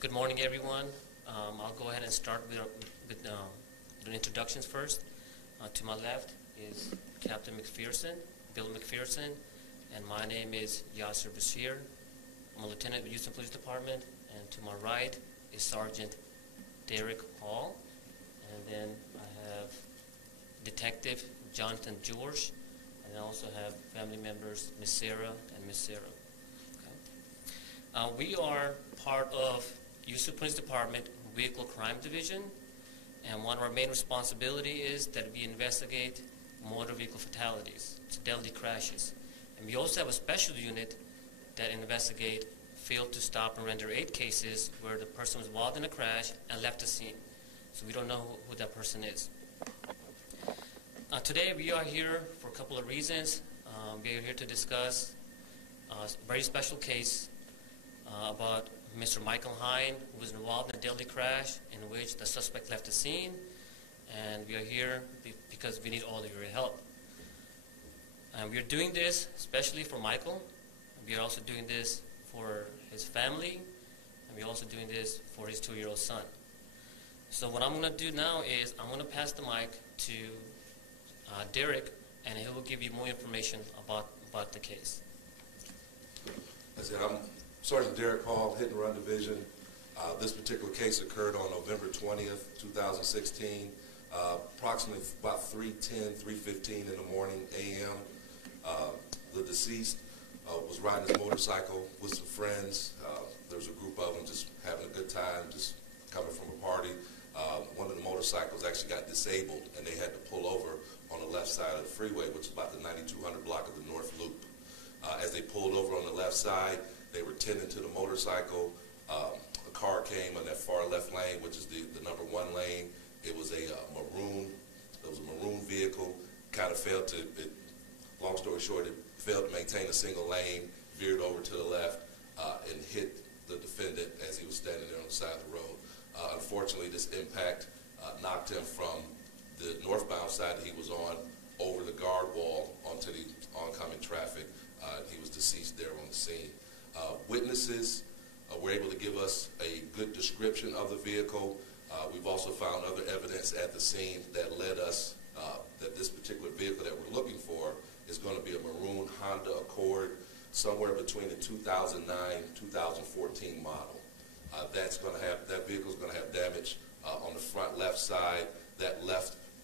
Good morning, everyone. I'll go ahead and start with the introductions first. To my left is Captain McPherson, Bill McPherson, and my name is Yasser Bashir. I'm a lieutenant with Houston Police Department, and to my right is Sergeant Derek Hall, and then I have Detective Jonathan George, and I also have family members Miss Sarah and Miss Sarah. Okay. We are part of Houston Police Department Vehicle Crime Division, and one of our main responsibility is that we investigate motor vehicle fatalities, deadly crashes. And we also have a special unit that investigate failed to stop and render aid cases where the person was involved in a crash and left the scene. So we don't know who that person is. Today we are here for a couple of reasons. We are here to discuss a very special case about Mr. Michael Hine, who was involved in a deadly crash in which the suspect left the scene, and we are here because we need all of your help. And we are doing this especially for Michael. We are also doing this for his family, and we are also doing this for his 2-year-old son. So what I'm going to do now is I'm going to pass the mic to Derek, and he will give you more information about the case. That's it. I'm Sergeant Derek Hall, Hit and Run Division. This particular case occurred on November 20th, 2016, approximately about 3:15 in the morning a.m. The deceased was riding his motorcycle with some friends. There was a group of them just having a good time, just coming from a party. One of the motorcycles actually got disabled, and they had to pull over on the left side of the freeway, which is about the 9200 block of the North Loop. As they pulled over on the left side, they were tending to the motorcycle. A car came on that far left lane, which is the number 1 lane. It was a maroon vehicle. Kind of failed to, long story short, it failed to maintain a single lane, veered over to the left, and hit the defendant as he was standing there on the side of the road. Unfortunately, this impact knocked him from the northbound side that he was on over the guard wall onto the oncoming traffic. He was deceased there on the scene. Witnesses were able to give us a good description of the vehicle. We've also found other evidence at the scene that led us that this particular vehicle that we're looking for is going to be a maroon Honda Accord, somewhere between the 2009-2014 model. That vehicle is going to have damage on the front left side. That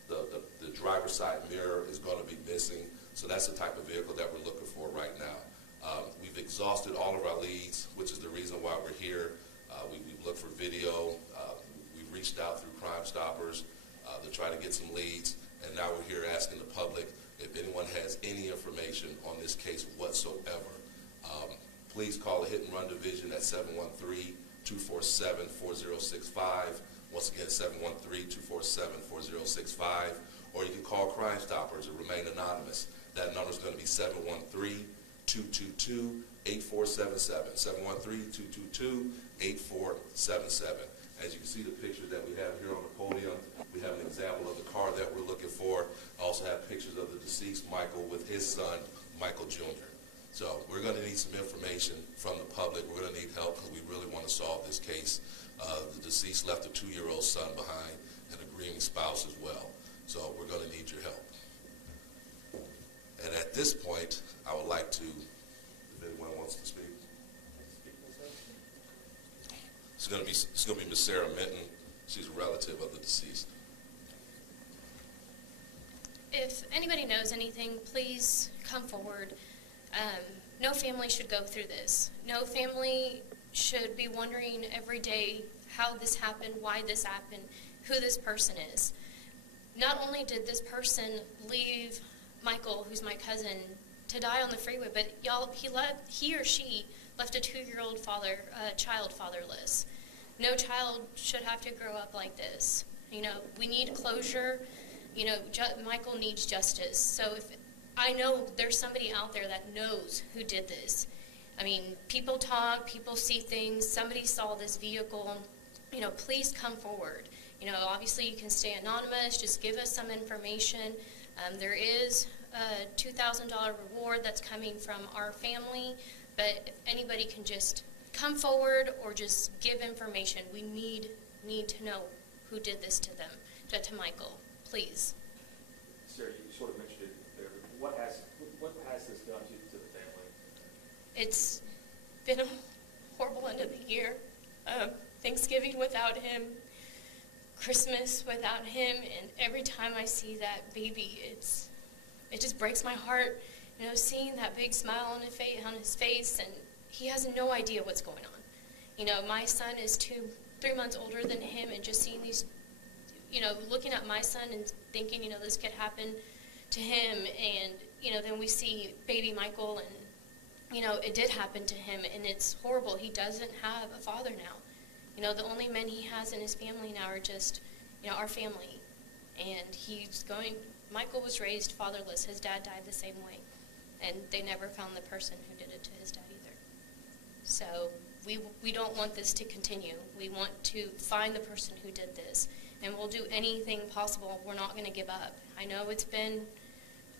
the driver's side mirror is going to be missing. So that's the type of vehicle that we're looking for right now. We've exhausted all of our leads, which is the reason why we're here. We've looked for video. We've reached out through Crime Stoppers to try to get some leads, and now we're here asking the public if anyone has any information on this case whatsoever. Please call the Hit and Run Division at 713-247-4065. Once again, 713-247-4065. Or you can call Crime Stoppers and remain anonymous. That number is going to be 713-222-8477. 713-222-8477. As you can see the picture that we have here on the podium, we have an example of the car that we're looking for. I also have pictures of the deceased Michael with his son, Michael Jr. So we're going to need some information from the public. We're going to need help because we really want to solve this case. The deceased left a 2-year-old son behind and a grieving spouse as well. So we're going to need your help. And at this point, I would like to, if anyone wants to speak. It's going to be Miss Sarah Minton. She's a relative of the deceased. If anybody knows anything, please come forward. No family should go through this. No family should be wondering every day how this happened, why this happened, who this person is. Not only did this person leave Michael, who's my cousin, to die on the freeway, but he or she left a 2-year-old child fatherless. No child should have to grow up like this. You know, we need closure. You know, Michael needs justice. So if I know there's somebody out there that knows who did this. I mean, people talk, people see things, somebody saw this vehicle, you know, please come forward. You know, obviously you can stay anonymous, just give us some information. There is a $2,000 reward that's coming from our family, but if anybody can just come forward or just give information. We need to know who did this to them, to Michael, please. Sarah, you sort of mentioned it there. What has this done to the family? It's been a horrible end of the year. Thanksgiving without him, Christmas without him, and every time I see that baby, it just breaks my heart. You know, seeing that big smile on his face, and he has no idea what's going on. You know, my son is 3 months older than him, and just seeing these, you know, looking at my son and thinking, you know, this could happen to him, and, you know, then we see baby Michael, and, you know, it did happen to him, and it's horrible. He doesn't have a father now. You know, the only men he has in his family now are just, you know, our family. And Michael was raised fatherless. His dad died the same way. And they never found the person who did it to his dad either. So we don't want this to continue. We want to find the person who did this. And we'll do anything possible. We're not going to give up. I know it's been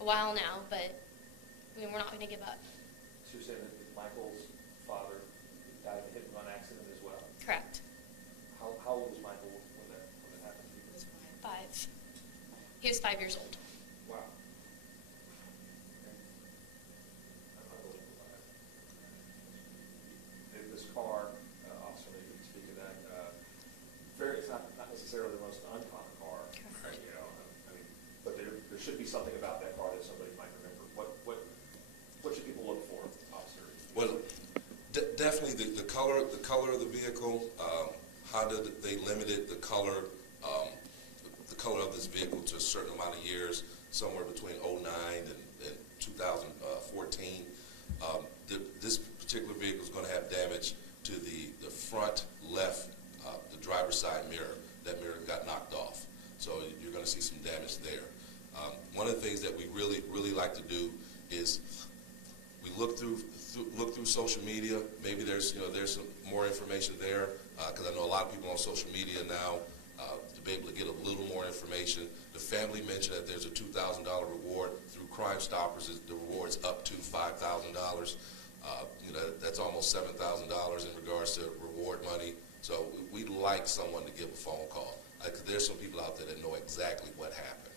a while now, but we're not going to give up. So you're saying that Michael's father died in a hit-and-run accident as well? Correct. How old was Michael when that happened to you? 5. He was 5 years old. Wow. Okay. This car, officer, maybe you can speak to that. It's not necessarily the most uncommon car, Correct. you know. I mean, but there should be something about that car that somebody might remember. What should people look for, officer? Well, definitely the color of the vehicle. Honda, they limited the color of this vehicle to a certain amount of years, somewhere between 2009 and 2014. This particular vehicle is going to have damage to the front left, the driver's side mirror. That mirror got knocked off, so you're going to see some damage there. One of the things that we really like to do is we look through social media. Maybe there's some more information there, because I know a lot of people on social media now to be able to get a little more information. The family mentioned that there's a $2,000 reward through Crime Stoppers. The reward's up to $5,000. That's almost $7,000 in regards to reward money. So we'd like someone to give a phone call, because there's some people out there that know exactly what happened.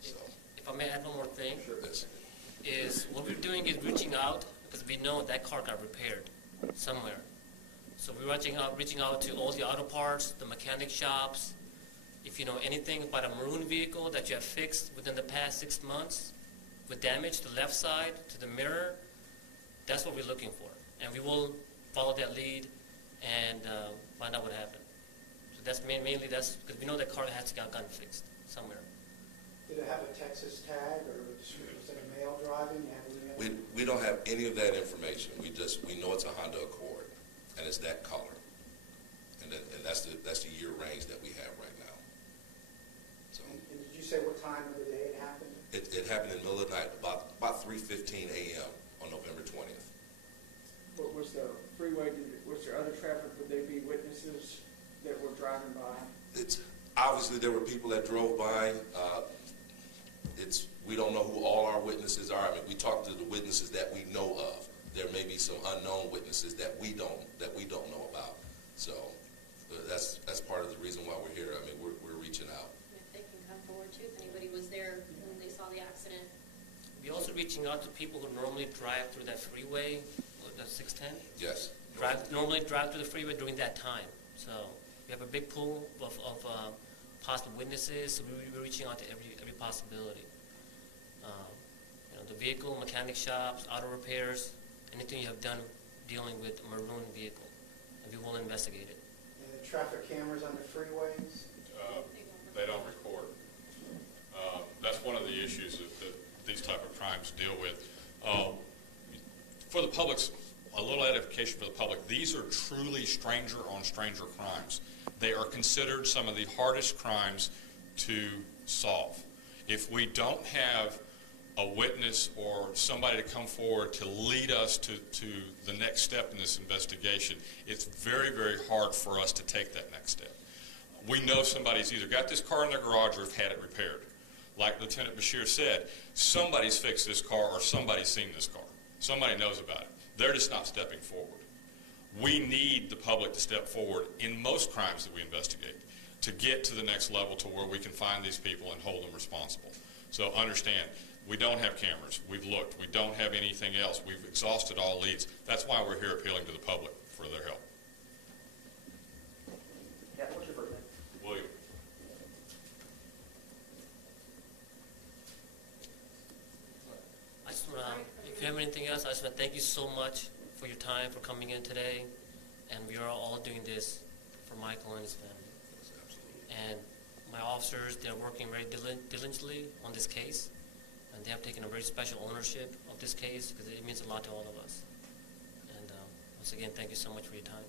So, If I may add one more thing, Sure. is what we're doing is reaching out, because we know that car got repaired somewhere. So we're reaching out to all the auto parts, the mechanic shops. If you know anything about a maroon vehicle that you have fixed within the past 6 months with damage to the left side, to the mirror, that's what we're looking for. And we will follow that lead and find out what happened. So that's mainly because we know that car has gotten fixed somewhere. Did it have a Texas tag, or was it a male driving? we don't have any of that information. We know it's a Honda Accord, and it's that color, and that's the year range that we have right now. So. And did you say what time of the day it happened? It happened in the middle of the night, about 3:15 a.m. on November 20th. What was the freeway? Was there other traffic? Would they be witnesses that were driving by? It's obviously there were people that drove by. We don't know who all our witnesses are. I mean, we talked to the witnesses that we know of. There may be some unknown witnesses that we don't know about. So that's part of the reason why we're here. I mean, we're reaching out. If they can come forward too, if anybody was there when they saw the accident. We're also reaching out to people who normally drive through that freeway, that 610. Yes. Normally drive through the freeway during that time. So we have a big pool of possible witnesses. So we're reaching out to every possibility. The vehicle, mechanic shops, auto repairs, anything you have done dealing with a maroon vehicle, and we will investigate it. And the traffic cameras on the freeways? They don't record. That's one of the issues that these type of crimes deal with. For the public's, a little edification for the public, these are truly stranger-on-stranger crimes. They are considered some of the hardest crimes to solve. If we don't have a witness or somebody to come forward to lead us to the next step in this investigation, it's very, very hard for us to take that next step. We know somebody's either got this car in their garage or have had it repaired. Like Lieutenant Bashir said, somebody's fixed this car or somebody's seen this car. Somebody knows about it. They're just not stepping forward. We need the public to step forward in most crimes that we investigate to get to the next level to where we can find these people and hold them responsible. So understand, we don't have cameras. We've looked. We don't have anything else. We've exhausted all leads. That's why we're here appealing to the public for their help. Yeah, what's your first name? William. I just want to, if you have anything else, I just want to thank you so much for your time, for coming in today. And we are all doing this for Michael and his family. And my officers, they're working very diligently on this case. And they have taken a very special ownership of this case because it means a lot to all of us. And once again, thank you so much for your time.